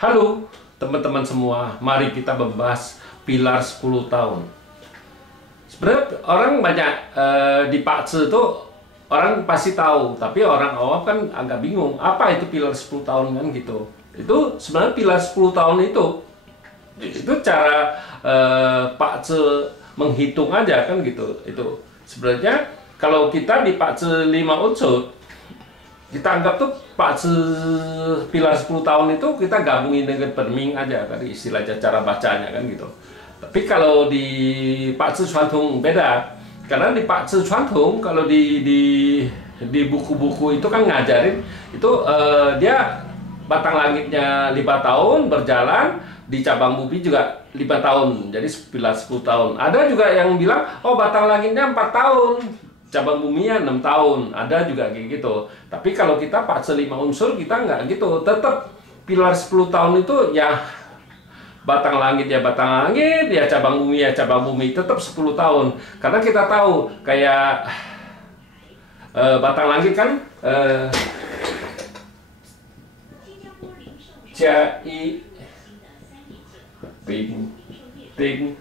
Halo teman-teman semua, mari kita membahas pilar 10 tahun. Sebenarnya orang banyak di Pak Ce itu orang pasti tahu, tapi orang awam kan agak bingung apa itu pilar 10 tahun kan gitu. Itu sebenarnya pilar 10 tahun itu cara Pak Ce menghitung aja kan gitu. Itu sebenarnya kalau kita di Pak Ce 5 unsur, kita anggap tuh Pak Ce pilar 10 tahun itu kita gabungin dengan Perming aja kan istilahnya cara bacanya kan gitu. Tapi kalau di Pak Ce Chuantung beda. Karena di Pak Ce Chuantung kalau di buku-buku itu kan ngajarin itu dia batang langitnya 5 tahun berjalan, di cabang bumi juga 5 tahun. Jadi pilar 10 tahun. Ada juga yang bilang oh batang langitnya 4 tahun. Cabang buminya 6 tahun, ada juga kayak gitu. Tapi kalau kita Pak Ce 5 unsur, kita nggak gitu. Tetap pilar 10 tahun itu ya batang langit ya batang langit, ya cabang bumi ya cabang bumi, tetap 10 tahun. Karena kita tahu kayak batang langit kan Cai Ping Ting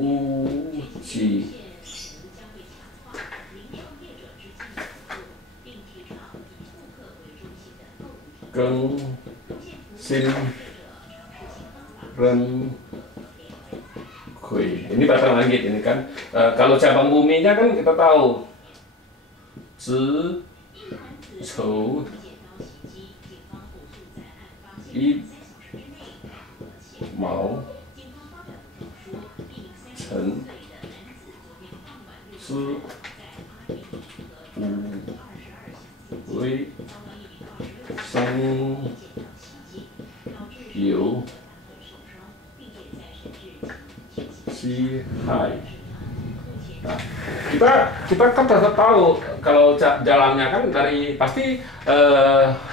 Uci Geng Sin Ren Kui. Ini batang langit ini kan. Kalau cabang buminya kan kita tahu Zi Chou I Mao Chen Si Wu Wei Sang Yu Si Hai. Nah, kita kan tetap tahu kalau jalannya kan dari pasti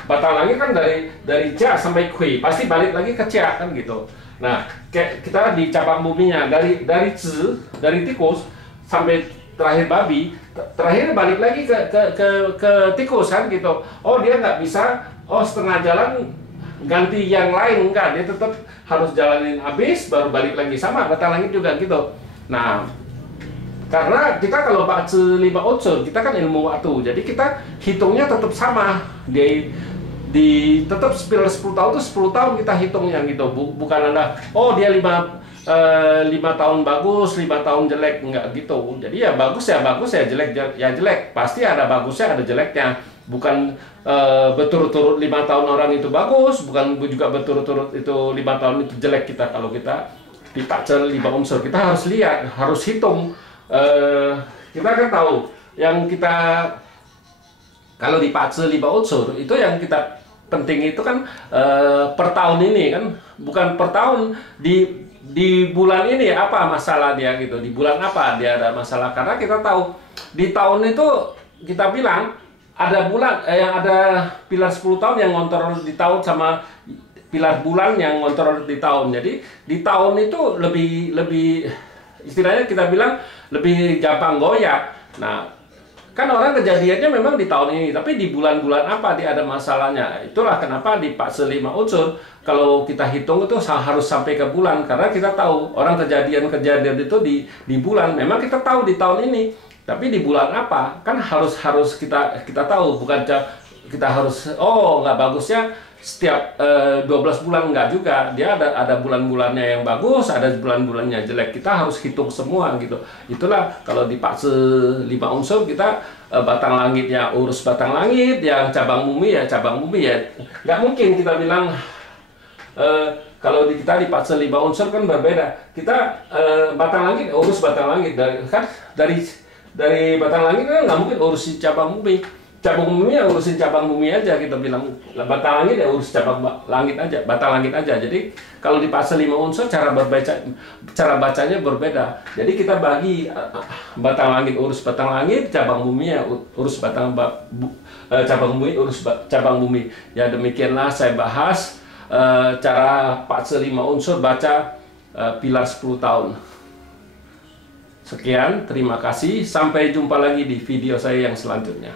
batang langit kan dari Cia sampai Kui pasti balik lagi ke Cia kan gitu. Nah, kita di cabang buminya dari Zi, dari tikus sampai terakhir babi, terakhir balik lagi ke tikus kan gitu. Oh dia nggak bisa, oh setengah jalan ganti yang lain, enggak, dia tetap harus jalanin habis baru balik lagi. Sama batang langit juga gitu. Nah, karena kita kalau Pak Ce 5 unsur, kita kan ilmu waktu, jadi kita hitungnya tetap sama. Di tetap pilar 10 tahun itu 10 tahun kita hitungnya gitu. Bukan ada oh dia 5 tahun bagus, 5 tahun jelek, enggak gitu. Jadi ya bagus ya jelek ya jelek. Pasti ada bagusnya, ada jeleknya. Bukan berturut-turut 5 tahun orang itu bagus, bukan juga berturut-turut itu 5 tahun itu jelek kita. Kalau kita di Pak Ce 5 unsur, kita harus lihat, harus hitung. Kita kan tahu yang kita kalau di Pak Ce 5 unsur itu yang kita penting itu kan per tahun ini kan, bukan per tahun di bulan ini apa masalah dia gitu, di bulan apa dia ada masalah. Karena kita tahu di tahun itu kita bilang ada bulan yang ada pilar 10 tahun yang ngontrol di tahun sama pilar bulan yang ngontrol di tahun. Jadi di tahun itu lebih istilahnya kita bilang lebih gampang goyah. Nah, kan orang kejadiannya memang di tahun ini, tapi di bulan-bulan apa dia ada masalahnya. Itulah kenapa di Pak Ce 5 unsur kalau kita hitung itu harus sampai ke bulan, karena kita tahu orang kejadian-kejadian itu di bulan. Memang kita tahu di tahun ini, tapi di bulan apa kan harus kita tahu. Bukan kita harus oh nggak bagusnya setiap 12 bulan, enggak juga. Dia ada bulan-bulannya yang bagus, ada bulan-bulannya jelek. Kita harus hitung semua gitu. Itulah kalau di Pak Ce 5 unsur kita batang langit ya urus batang langit, yang cabang bumi ya cabang bumi ya. Nggak mungkin kita bilang kalau kita di Pak Ce 5 unsur kan berbeda. Kita batang langit urus batang langit dari batang langit kan nggak mungkin urus cabang bumi. Cabang bumi ya urusin cabang bumi aja, kita bilang batang langit ya urus cabang langit aja, batang langit aja. Jadi kalau di Pak Ce 5 unsur cara bacanya berbeda. Jadi kita bagi batang langit urus batang langit, cabang bumi ya urus cabang bumi urus cabang bumi. Ya demikianlah saya bahas cara Pak Ce 5 unsur baca pilar 10 tahun. Sekian, terima kasih. Sampai jumpa lagi di video saya yang selanjutnya.